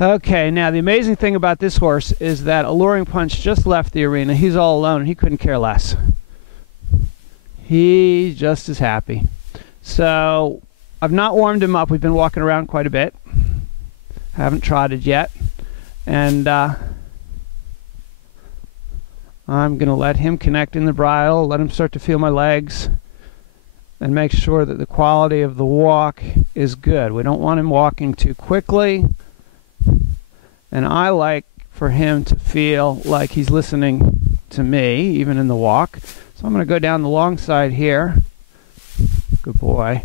Okay, now the amazing thing about this horse is that Alluring Punch just left the arena. He's all alone. He couldn't care less. He's just as happy. So I've not warmed him up. We've been walking around quite a bit. Haven't trotted yet. And I'm going to let him connect in the bridle, let him start to feel my legs, and make sure that the quality of the walk is good. We don't want him walking too quickly. And I like for him to feel like he's listening to me, even in the walk. So I'm going to go down the long side here. Good boy.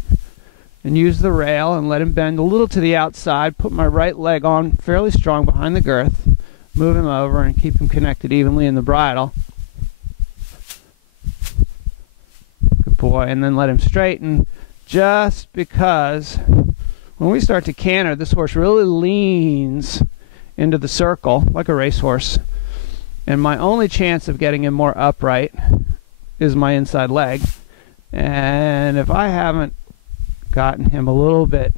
And use the rail and let him bend a little to the outside. Put my right leg on fairly strong behind the girth. Move him over and keep him connected evenly in the bridle. Good boy. And then let him straighten, just because when we start to canter, this horse really leans into the circle like a racehorse, and my only chance of getting him more upright is my inside leg. And if I haven't gotten him a little bit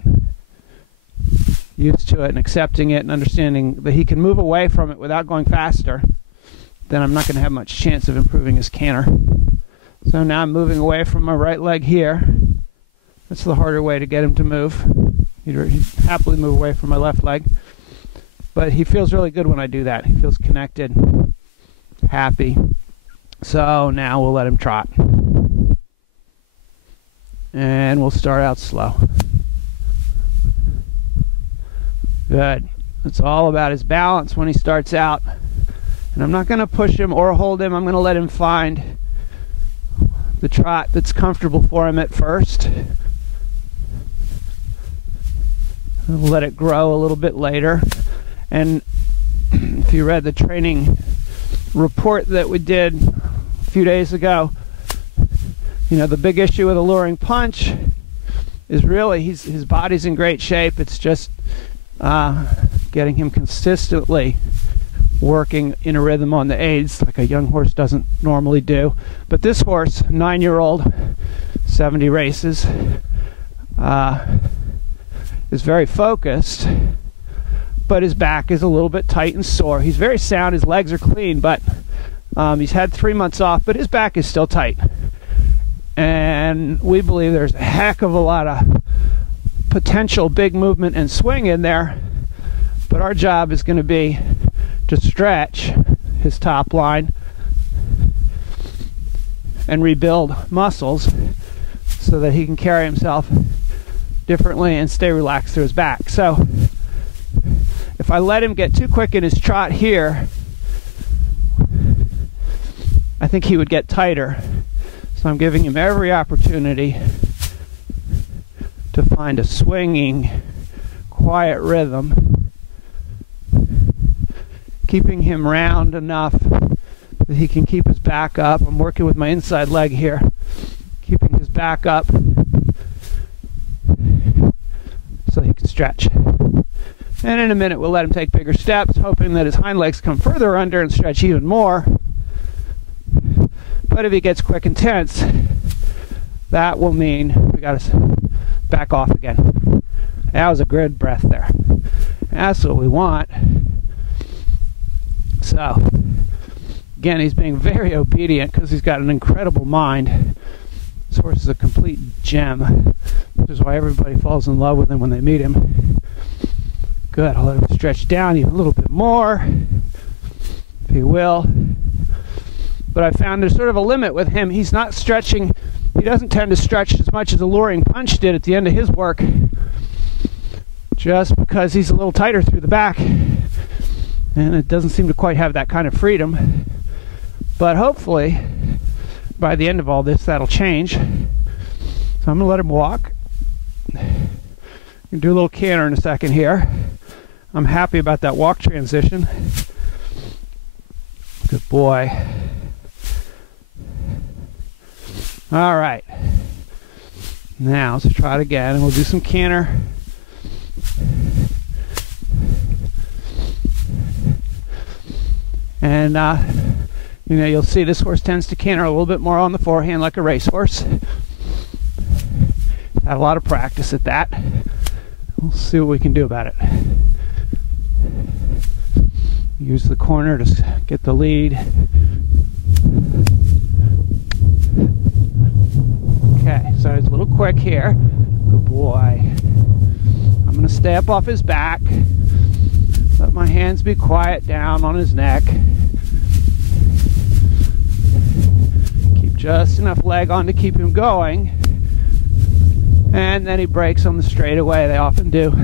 used to it and accepting it and understanding that he can move away from it without going faster, then I'm not going to have much chance of improving his canter. So now I'm moving away from my right leg here. That's the harder way to get him to move. He'd happily move away from my left leg. But he feels really good when I do that. He feels connected, happy. So now we'll let him trot. And we'll start out slow. Good. It's all about his balance when he starts out. And I'm not going to push him or hold him. I'm going to let him find the trot that's comfortable for him at first. We'll let it grow a little bit later. And if you read the training report that we did a few days ago, you know, the big issue with Alluring Punch is really his body's in great shape. It's just getting him consistently working in a rhythm on the aids like a young horse doesn't normally do. But this horse, 9-year-old, 70 races, is very focused, but his back is a little bit tight and sore. He's very sound, his legs are clean, but he's had 3 months off, but his back is still tight. And we believe there's a heck of a lot of potential big movement and swing in there, but our job is going to be to stretch his top line and rebuild muscles so that he can carry himself differently and stay relaxed through his back. So if I let him get too quick in his trot here, I think he would get tighter. So I'm giving him every opportunity to find a swinging, quiet rhythm, keeping him round enough that he can keep his back up. I'm working with my inside leg here, keeping his back up so he can stretch. And in a minute we'll let him take bigger steps, hoping that his hind legs come further under and stretch even more. But if he gets quick and tense, that will mean we got to back off again. That was a good breath there. That's what we want. So again, he's being very obedient because he's got an incredible mind. This horse is a complete gem, which is why everybody falls in love with him when they meet him. Good. I'll let him stretch down even a little bit more, if he will. But I found there's sort of a limit with him. He's not stretching. He doesn't tend to stretch as much as Alluring Punch did at the end of his work, just because he's a little tighter through the back, and it doesn't seem to quite have that kind of freedom. But hopefully by the end of all this that'll change. So I'm gonna let him walk. Do a little canter in a second here. I'm happy about that walk transition. Good boy. All right. Now let's try it again, and we'll do some canter. And you know, you'll see this horse tends to canter a little bit more on the forehand like a racehorse. Had a lot of practice at that. We'll see what we can do about it. Use the corner to get the lead. Okay, so it's a little quick here. Good boy. I'm going to stay up off his back. Let my hands be quiet down on his neck. Keep just enough leg on to keep him going. And then he breaks on the straightaway. They often do.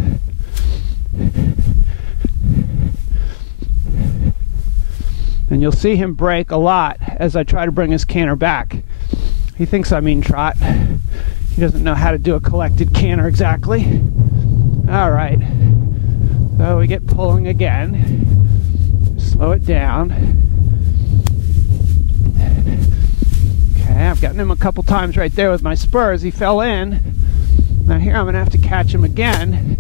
And you'll see him break a lot as I try to bring his canter back. He thinks I mean trot. He doesn't know how to do a collected canter exactly. All right. So we get pulling again. Slow it down. Okay, I've gotten him a couple times right there with my spurs. He fell in. Now here I'm going to have to catch him again.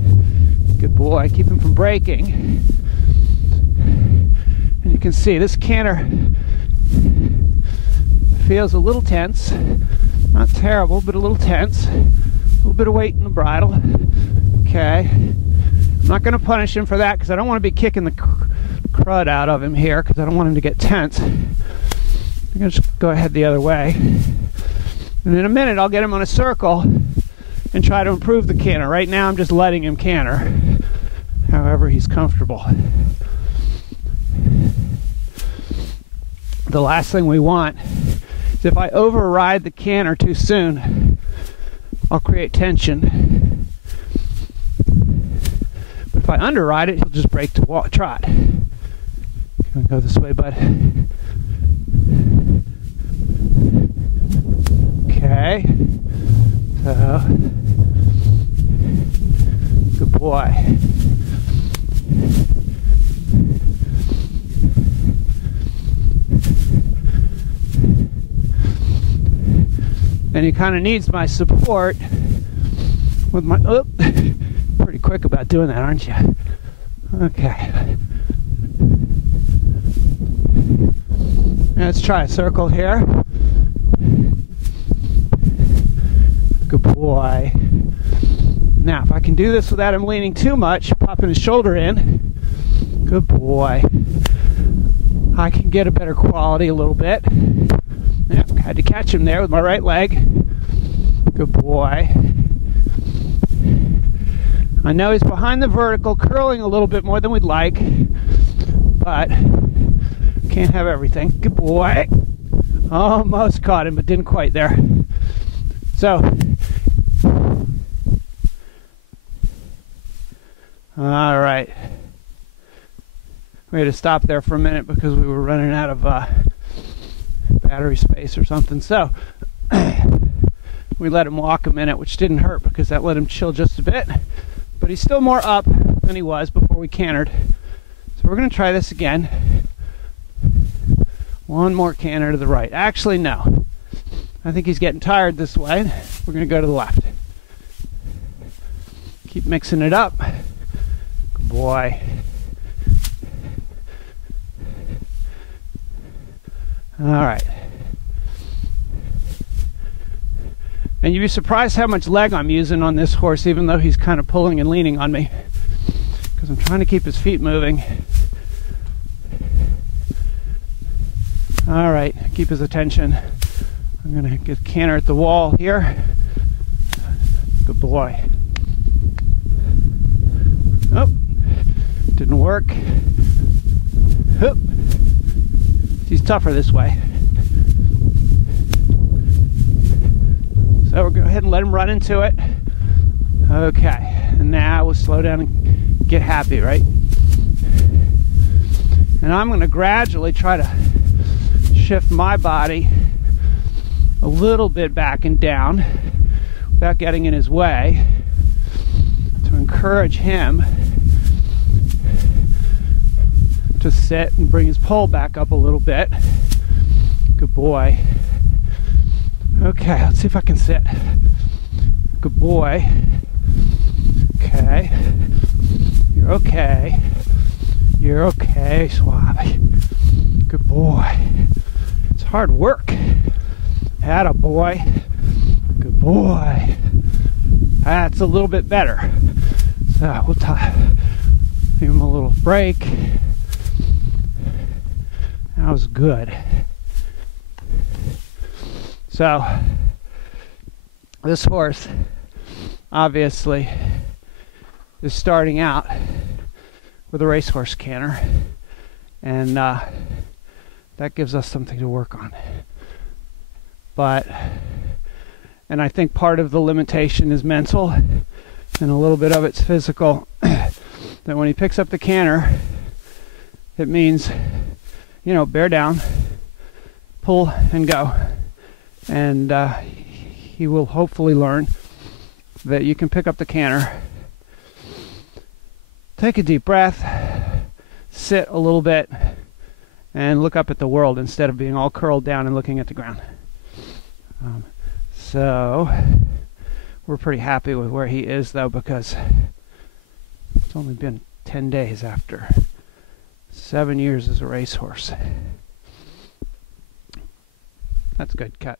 Good boy. Keep him from breaking. And you can see this canter feels a little tense. Not terrible, but a little tense. A little bit of weight in the bridle. Okay. I'm not going to punish him for that because I don't want to be kicking the crud out of him here because I don't want him to get tense. I'm going to just go ahead the other way. And in a minute I'll get him on a circle and try to improve the canter. Right now I'm just letting him canter however he's comfortable. The last thing we want is if I override the canter too soon, I'll create tension. But if I underride it, he'll just break to trot. Gonna go this way, bud. Okay. So, good boy. And he kind of needs my support with my, oh, pretty quick about doing that, aren't you? Okay. Let's try a circle here. Good boy. Now, if I can do this without him leaning too much, popping his shoulder in, good boy. I can get a better quality a little bit. Yeah, had to catch him there with my right leg. Good boy. I know he's behind the vertical, curling a little bit more than we'd like, but can't have everything. Good boy. Almost caught him, but didn't quite there. So, all right. We had to stop there for a minute because we were running out of battery space or something. So we let him walk a minute, which didn't hurt because that let him chill just a bit. But he's still more up than he was before we cantered. So we're going to try this again. One more canter to the right. Actually, no. I think he's getting tired this way. We're going to go to the left. Keep mixing it up. Good boy. All right. And you'd be surprised how much leg I'm using on this horse, even though he's kind of pulling and leaning on me, because I'm trying to keep his feet moving. All right, keep his attention. I'm going to get canter at the wall here. Good boy. Oh, didn't work. Oop. He's tougher this way. So we're going to go ahead and let him run into it. Okay, and now we'll slow down and get happy, right? And I'm going to gradually try to shift my body a little bit back and down without getting in his way to encourage him to sit and bring his pole back up a little bit. Good boy. Okay, let's see if I can sit. Good boy. Okay. You're okay. You're okay, Suave. Good boy. It's hard work. Atta boy. Good boy. That's a little bit better. So we'll give him a little break. That was good. So this horse obviously is starting out with a racehorse canter, and that gives us something to work on. And I think part of the limitation is mental and a little bit of it's physical. That when he picks up the canter, it means, you know, bear down, pull and go. And he will hopefully learn that you can pick up the canter, take a deep breath, sit a little bit, and look up at the world instead of being all curled down and looking at the ground. So we're pretty happy with where he is, though, because it's only been 10 days after 7 years as a racehorse. That's good cut.